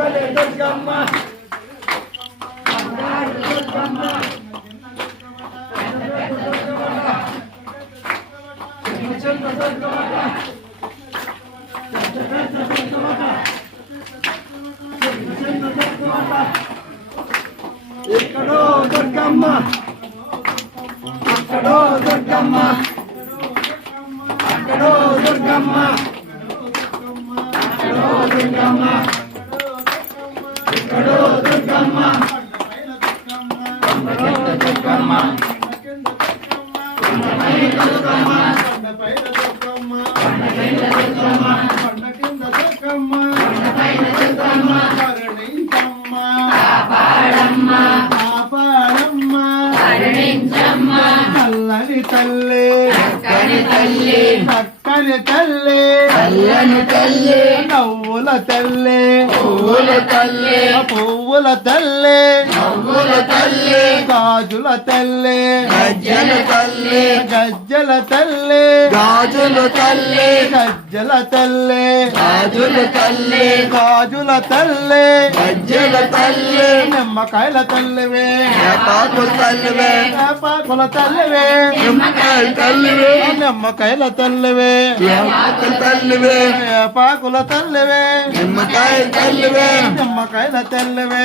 బలే దుర్గమ్మ బంగారు దుర్గమ్మ చిన్న దుర్గమ్మ ఎక్కడో దుర్గమ్మ అక్కడో దుర్గమ్మ అక్కడో దుర్గమ్మ అక్కడో దుర్గమ్మ ఎక్కడో దుర్గమ్మ దుర్గమ్మ చల్లని తల్లి చక్కని తల్లి చల్లని తల్లి నవ్వుల తల్లి పువ్వుల తల్లి పువ్వుల తల్లి నవ్వుల తల్లి గాజుల తల్లి గజ్జల తల్లి గజ్జల తల్లి గాజుల తల్లి గజ్జల తల్లి గాజుల తల్లి గాజుల తల్లి గజ్జల తల్లి నిమ్మకాయల తల్లివే పాకుల తల్లివే పాకుల తల్లివే నిమ్మకాయల తల్లివే నిమ్మకాయల తల్లివే పాకుల తల్లివే పాకుల తల్లివే నిమ్మకాయల తల్లివే నిమ్మకాయల తల్లివే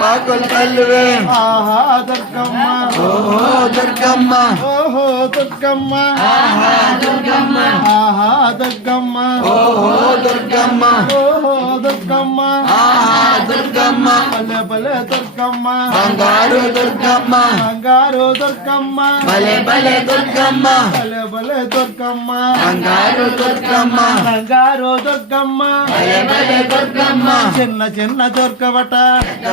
పాకుల తల్లివే ఆహా దుర్గమ్మ ఓహో దుర్గమ్మ ఓహో దుర్గమ్మ ఆహా దుర్గమ్మ ఆహా దుర్గమ్మ ఓహో దుర్గమ్మ ఓహో దుర్గమ్మ ఆహా దుర్గమ్మ భలే భలే దుర్గమ్మ బంగారు దుర్గమ్మ బంగారు దుర్గమ్మ భలే భలే దుర్గమ్మ భలే భలే దుర్గమ్మ బంగారు దుర్గమ్మ బంగారు దుర్గమ్మ భలే భలే దుర్గమ్మ చిన్న చిన్న దుర్గవట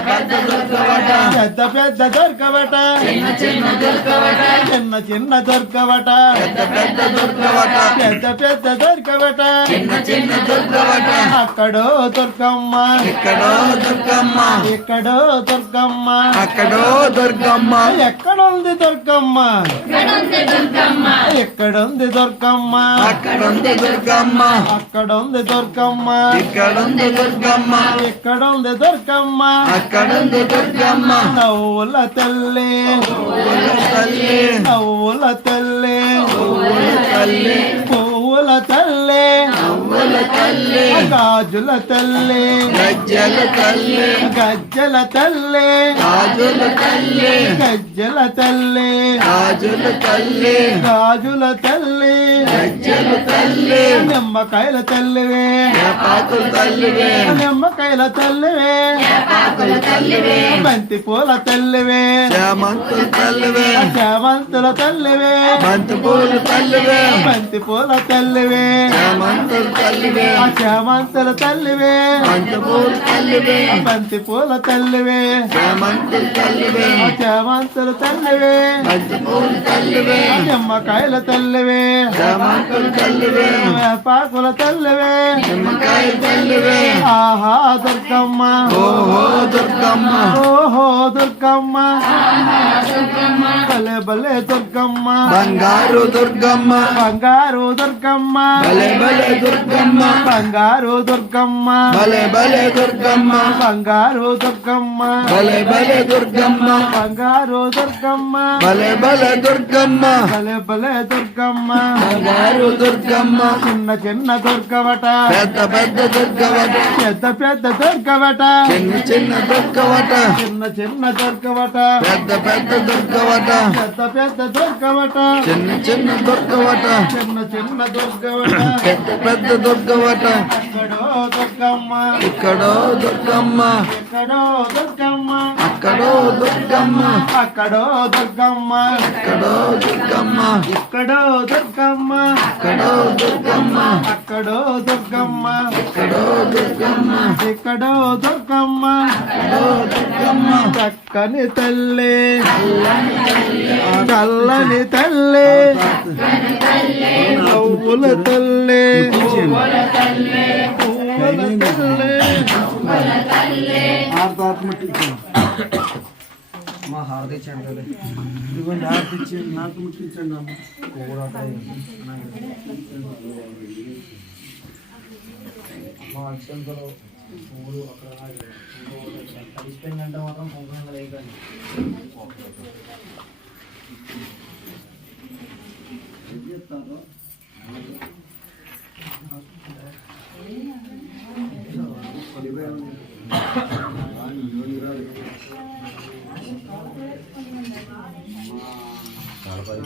పెద్ద దుర్గవట పెద్ద పెద్ద దుర్గవట చిన్న చిన్న దుర్గవట చిన్న చిన్న దుర్గవట పెద్ద పెద్ద దుర్గవట పెద్ద పెద్ద దుర్గవట చిన్న చిన్న దుర్గవట అక్కడో దుర్గమ్మ ఇక్కడో దుర్గమ్మ ఇక్కడో దుర్గమ్మ అక్కడో దుర్గమ్మ ఎక్కడుంది దుర్గమ్మ ఎక్కడుంది దుర్గమ్మ అక్కడుంది దుర్గమ్మ అక్కడుంది దుర్గమ్మ ఇక్కడుంది దుర్గమ్మ ఎక్కడుంది దుర్గమ్మ అక్కడుంది దుర్గమ్మ నవ్వుల తల్లి నవ్వుల తల్లి పువ్వుల తల్లి పువ్వుల తల్లి గాజుల తల్లి గజ్జల తల్లి గజ్జల తల్లి గాజుల తల్లి గజ్జల తల్లి గాజుల తల్లి గాజుల తల్లి గజ్జల తల్లి నిమ్మకాయల తల్లివే పాకుల తల్లివే నిమ్మకాయల తల్లివే పాకుల తల్లివే బంతి పూల తల్లివే చామంతుల తల్లివే చామంతుల తల్లివే బంతి పూల తల్లివే బంతి పూల తల్లివే చామంతుల తల్లివే చామంతుల తల్లివే బంతి పూల తల్లివే బంతి పూల తల్లివే చామంతుల తల్లివే చామంతుల తల్లివే బంతి పూల తల్లివే నిమ్మకాయల తల్లివే చామంతుల తల్లివే పాకుల తల్లివే నిమ్మకాయల తల్లివే ఆహా దుర్గమ్మ ఓహో దుర్గమ్మ ఓహో దుర్గమ్మ భలే భలే దుర్గమ్మ బంగారు దుర్గమ్మ బంగారు దుర్గమ్మ భలే భలే దుర్గమ్మ బంగారు దుర్గమ్మ భలే భలే దుర్గమ్మ బంగారు దుర్గమ్మ భలే భలే దుర్గమ్మ బంగారు దుర్గమ్మ భలే భలే దుర్గమ్మ భలే భలే దుర్గమ్మ బంగారు దుర్గమ్మ చిన్న చిన్న దుర్గవట పెద్ద పెద్ద దుర్గవట పెద్ద పెద్ద దుర్గవట చిన్న చిన్న దుర్గవట చిన్న చిన్న దుర్గవట పెద్ద పెద్ద దుర్గవట పెద్ద పెద్ద దుర్గవట చిన్న చిన్న దుర్గవట చిన్న చిన్న దుర్గవట పెద్ద పెద్ద దుర్గవట అక్కడో దుర్గమ్మ ఇక్కడో దుర్గమ్మ ఎక్కడో దుర్గమ్మ అక్కడో దుర్గమ్మ అక్కడో దుర్గమ్మ ఎక్కడో దుర్గమ్మ ఇక్కడో దుర్గమ్మ అక్కడో దుర్గమ్మ అక్కడో దుర్గమ్మ ఎక్కడో దుర్గమ్మ ఇక్కడో దుర్గమ్మ ఎక్కడో దుర్గమ్మ చక్కని తల్లి చల్లని తల్లి నవ్వుల తల్లి పువ్వుల తల్లి మా హారతి ఇచ్చండి ఇదిగోండి హారతి ఇచ్చి నాకు ముట్టించండి అమ్మ మా అక్షంతలో పువ్వులు అక్కడ కలిసిపోయింది అంటే మాత్రం కుంకుమ లేకండి. నలభై